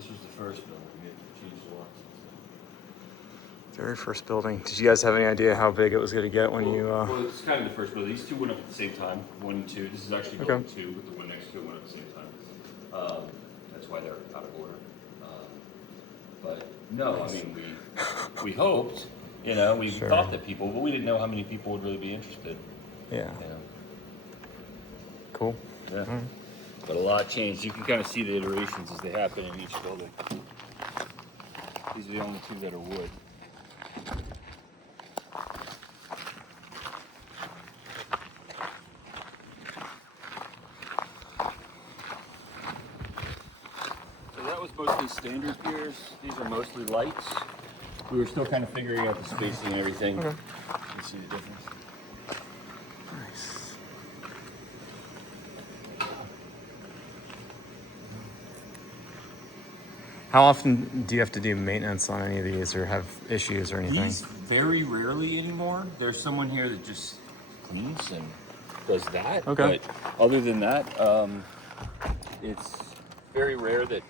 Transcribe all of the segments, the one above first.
This was the first building. We had changed a lot. Very first building. Did you guys have any idea how big it was going to get when you? Well, it's kind of the first building. These two went up at the same time. 1 and 2. This is actually building 2, but the one next to it went up at the same time. That's why they're out of order. But no, I mean we hoped. You know, we thought that people, but we didn't know how many people would really be interested. Yeah. You know. Cool. Yeah. But a lot changed. You can kind of see the iterations as they happen in each building. These are the only two that are wood. So that was mostly standard piers. These are mostly lights. We were still kind of figuring out the spacing and everything. Okay. You see the difference? Nice. How often do you have to do maintenance on any of these or have issues or anything? These very rarely anymore. There's someone here that just cleans and does that. Okay. But other than that, it's very rare that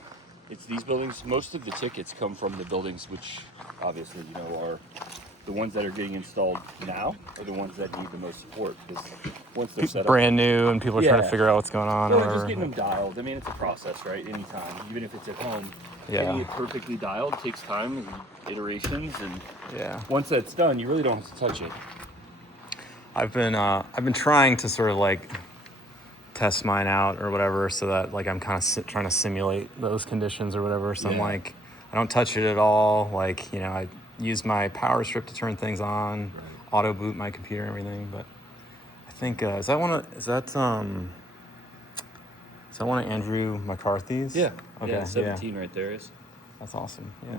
it's these buildings. Most of the tickets come from the buildings which obviously, you know, are the ones that are getting installed now are the ones that need the most support. Because once they're set up, brand new and people are trying to figure out what's going on or well, whatever. just getting them dialed. I mean, it's a process, right? Anytime, even if it's at home. Yeah. Getting it perfectly dialed takes time and iterations, and once that's done, you really don't have to touch it. I've been trying to sort of like test mine out or whatever, so that like I'm kind of trying to simulate those conditions or whatever. So I'm like, I don't touch it at all. Like, you know, I use my power strip to turn things on, auto boot my computer and everything. But I think is that one of Andrew McCarthy's? Yeah. Okay. Yeah, 17 right there is. That's awesome. Yeah.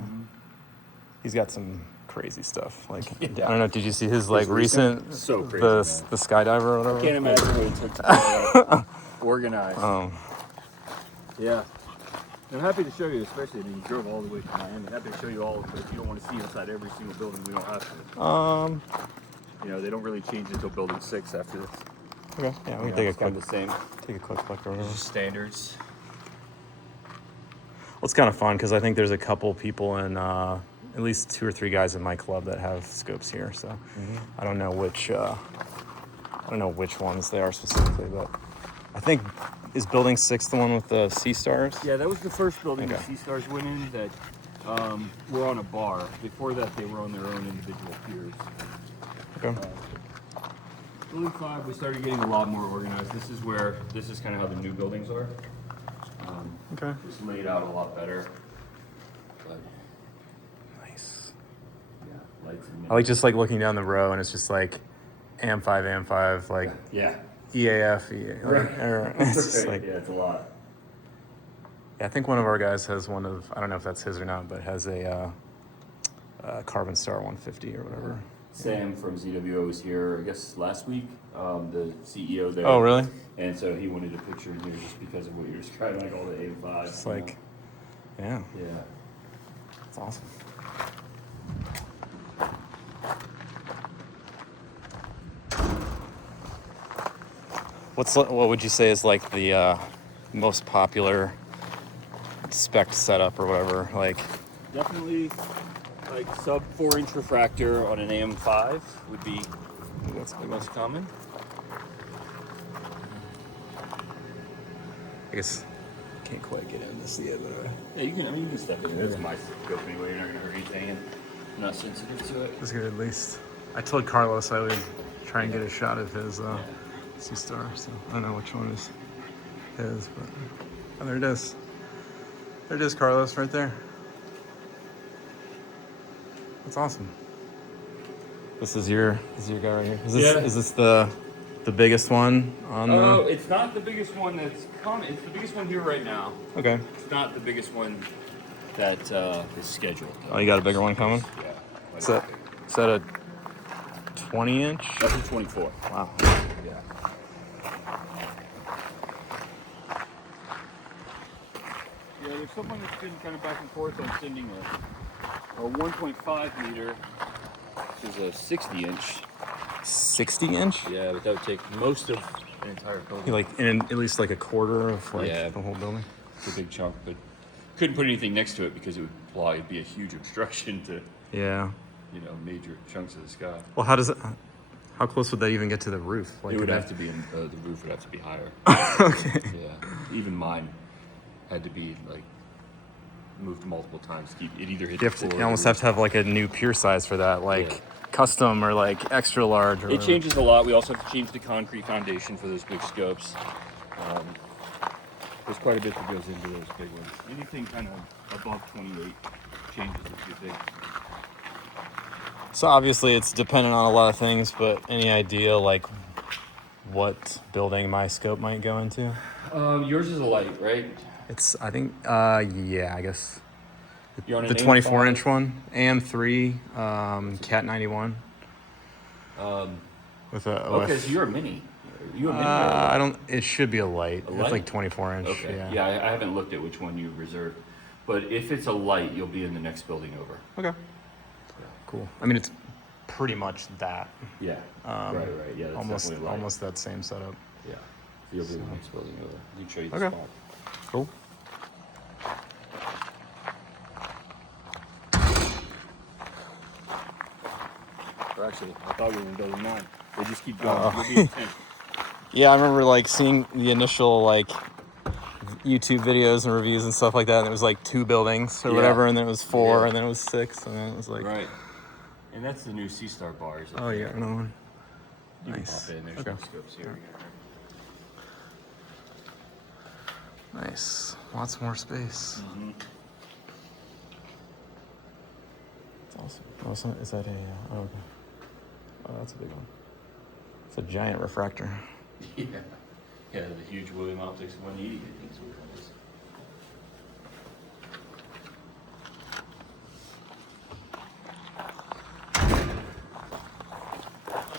He's got some crazy stuff. Like I don't know. Did you see his like recent? So crazy. The skydiver or whatever. I can't imagine what it took to organize. Yeah. I'm happy to show you, especially when you drove all the way to Miami. Happy to show you all, but if you don't want to see inside every single building, we don't have to. You know, they don't really change until building 6 after this. Okay. Yeah, we can take a quick. The same. Take a quick look over. Just standards. Well, it's kind of fun because I think there's a couple people in, at least 2 or 3 guys in my club that have scopes here. So I don't know which ones they are specifically, but I think is building 6 the one with the Seestars? Yeah, that was the first building the Seestars went in that were on a bar. Before that, they were on their own individual piers. Okay. Building 5, we started getting a lot more organized. This is kind of how the new buildings are. Okay. It's laid out a lot better. But Nice. yeah, lights and I like just like looking down the row and it's just like AM5, like EAF, like, it's just like, yeah, it's a lot. Yeah, I think one of our guys has one of, I don't know if that's his or not, but has a Carbon Star 150 or whatever. Sam from ZWO was here, I guess, last week, the CEO there. Oh, really? And so he wanted a picture in here just because of what you're describing, like all the AM5s. It's like, yeah. Yeah. It's awesome. What would you say is like the most popular spec setup or whatever? Like, definitely like sub 4-inch refractor on an AM5 would be that's the most common. I guess can't quite get in to see it, but yeah, you can step in. That's my scope anyway. You're not gonna hurt anything, and I'm not sensitive to it. it's good at least. I told Carlos I would try and get a shot of his Seestar, so I don't know which one is his, but oh, there it is. There it is, Carlos, right there. That's awesome. This is your guy right here. Is this the biggest one on the? Oh, it's not the biggest one that's common. It's the biggest one here right now. Okay. It's not the biggest one that is scheduled. Oh, you got a bigger one coming? Yeah. Is that a 20-inch? That's a 24. Wow. Yeah. Yeah, there's someone that's been kind of back and forth on sending a 1.5 meter, which is a 60-inch. 60-inch? Yeah, but that would take most of an entire building. Like in at least like a quarter of like the whole building. It's a big chunk, but couldn't put anything next to it because it would probably be a huge obstruction to, Yeah. major chunks of the sky. Well, how close would that even get to the roof? Like, It would could have to be the roof would have to be higher. Okay. Yeah, even mine had to be like moved multiple times to keep it either hit You the floor. you almost have to have like a new pier size for that, like custom or like extra large. Or It whatever. changes a lot. We also have to change the concrete foundation for those big scopes. There's quite a bit that goes into those big ones. Anything kind of above 28 changes a few things. So obviously it's dependent on a lot of things, but any idea like what building my scope might go into? Yours is a light, right? It's I think yeah, I guess You're on the an 24-inch AM5? one, AM3, Cat 91. With a Okay, so you're a mini. You a mini? I don't. It should be a light. A It's light? like 24-inch. Okay. Yeah. I haven't looked at which one you reserved, but if it's a light, you'll be in the next building over. Okay. Cool. I mean, it's pretty much that. Yeah. Right. Yeah. That's definitely a light. Almost that same setup. Yeah. You'll be in the next building over. You can show you the Okay. spot. Cool. Or actually, I thought we were in building 9. They just keep going. You'll be in 10. Yeah, I remember like seeing the initial like YouTube videos and reviews and stuff like that, and it was like 2 buildings or Yeah. whatever, and then it was 4, Yeah. and then it was 6, and then it was like. Right. And that's the new Seestar bars. Oh yeah, another one. You Nice. can pop in. There's Okay. no scopes here. Nice. Lots more space. Mm-hmm. That's awesome. Oh, so is that a? Oh, okay. Oh, that's a big one. It's a giant refractor. Yeah. Yeah, the huge William Optics 180, I think is what it is.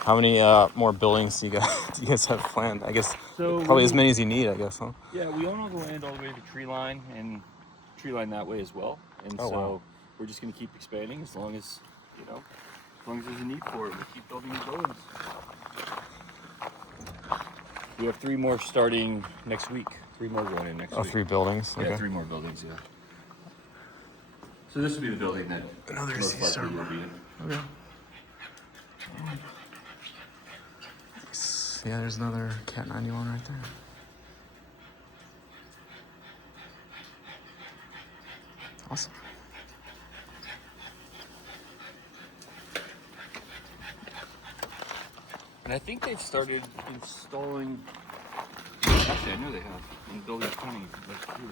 How many more buildings do you guys have planned? I guess So probably as many as you need. I guess, huh? Yeah, we own all the land all the way to the tree line and tree line that way as well. And Oh, so wow. we're just going to keep expanding as long as, as long as there's a need for it. We'll keep building the buildings. We have 3 more starting next week. 3 more going in next Oh, week. 3 buildings. Yeah, Okay. 3 more buildings, yeah. So this will be the building that Another most Seestar likely will be in. Okay. Yeah, there's another Cat 91 right there. Awesome. And I think they've started installing. Actually, I know they have in building 20. That's true.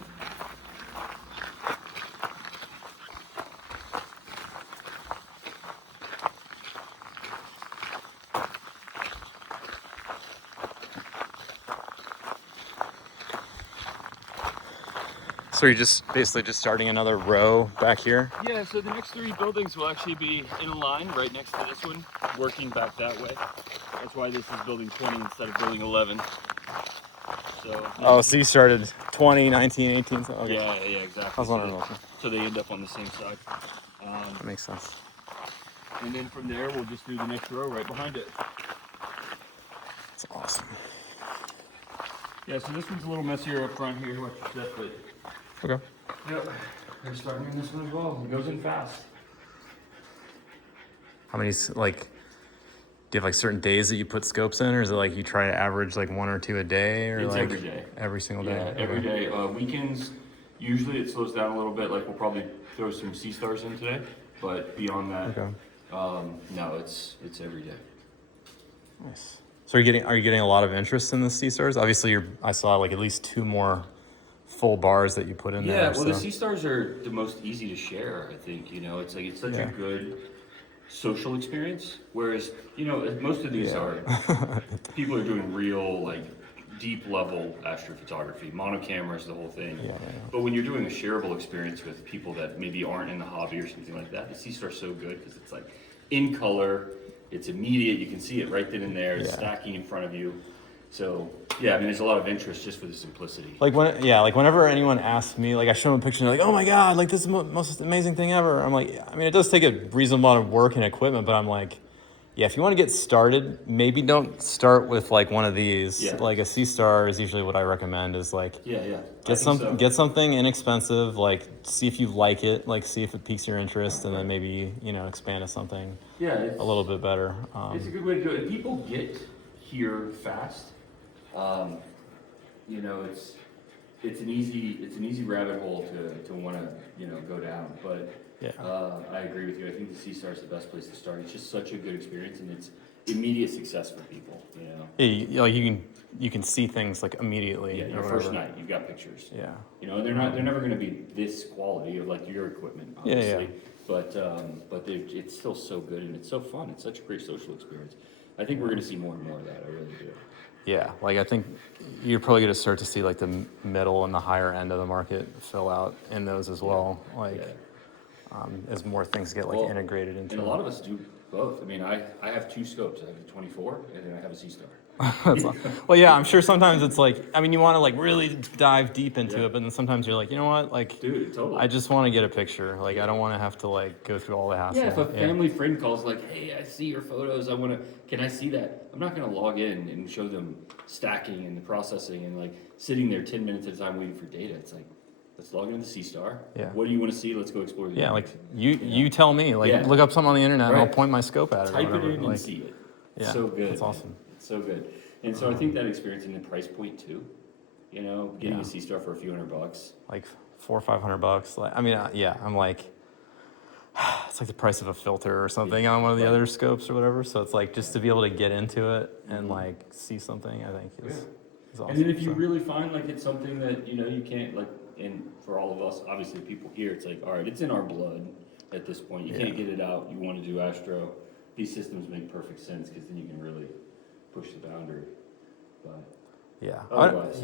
So you're just basically just starting another row back here? Yeah, so the next 3 buildings will actually be in a line right next to this one, working back that way. That's why this is building 20 instead of building 11. So. Oh, so you started 20, 19, 18. So, okay. Yeah, exactly. I was wondering about that. So they end up on the same side. That makes sense. And then from there, we'll just do the next row right behind it. That's awesome. Yeah, so this one's a little messier up front here, what you said, but Okay. yep, we're starting in this one as well. It goes in fast. How many, like, do you have like certain days that you put scopes in, or is it like you try to average like 1 or 2 a day, or It's like every day. every single day? Yeah, every Okay. day. Weekends, usually it slows down a little bit. Like we'll probably throw some Seestars in today, but beyond that, Okay. no, it's every day. Nice. So are you getting a lot of interest in the Seestars? Obviously, I saw like at least 2 more full bars that you put in there. Yeah, well, the so- Seestars are the most easy to share. I think it's like it's such Yeah. a good social experience. Whereas most of these Yeah. are people are doing real like deep level astrophotography, mono cameras, the whole thing. Yeah. But when you're doing a shareable experience with people that maybe aren't in the hobby or something like that, the Seestar's so good because it's like in color, it's immediate, you can see it right then and there, it's Yeah. stacking in front of you. So yeah, I mean, there's a lot of interest just for the simplicity. Like whenever anyone asks me, like I show them a picture, and they're like, "Oh my god, like this is the most amazing thing ever." I'm like, I mean, it does take a reasonable amount of work and equipment, but I'm like, Yeah, if you want to get started, maybe don't start with like one of these. Yeah. Like a Seestar is usually what I recommend. Is like Yeah, I get think so. get something inexpensive. Like see if you like it. Like see if it piques your interest, and then maybe expand to something a little bit better. It's a good way to do it. If people get here fast, it's an easy rabbit hole to want to go down. But Yeah. I agree with you. I think the Seestar is the best place to start. It's just such a good experience, and it's immediate success for people. Yeah, like you can see things like immediately. Yeah, your first night, you've got pictures. Yeah. And they're never going to be this quality of like your equipment, obviously. Yeah. But it's still so good and it's so fun. It's such a great social experience. I think we're going to see more and more of that. I really do. Yeah, like I think you're probably going to start to see like the middle and the higher end of the market fill out in those as well. As more things get like integrated into. And a lot of us do both. I mean, I have 2 scopes. I have a 24 and then I have a Seestar. Well, yeah, I'm sure sometimes it's like, I mean, you want to like really dive deep into it, but then sometimes you're like, you know what, like, dude, totally. I just want to get a picture. Like, I don't want to have to like go through all the hassle. Yeah, if a family friend calls like, hey, I see your photos. Can I see that? I'm not gonna log in and show them stacking and the processing and like sitting there 10 minutes at a time waiting for data. It's like, let's log into the Seestar. Yeah. What do you want to see? Let's go explore the Yeah, image. like you tell me, like look up something on the internet and I'll point my scope at it. Type or whatever. it in and see it. It's so good. It's awesome. It's so good. And so I think that experience in the price point too, getting a Seestar for a few $100. Like $400 or $500. Like, I mean, I'm like, it's like the price of a filter or something on one of the other scopes or whatever. So it's like just to be able to get into it and like see something, I think is awesome. And then if you really find like it's something that you can't like, and for all of us, obviously people here, it's like, all right, it's in our blood at this point. You can't get it out. You want to do astro. These systems make perfect sense because then you can really push the boundary. But yeah, otherwise,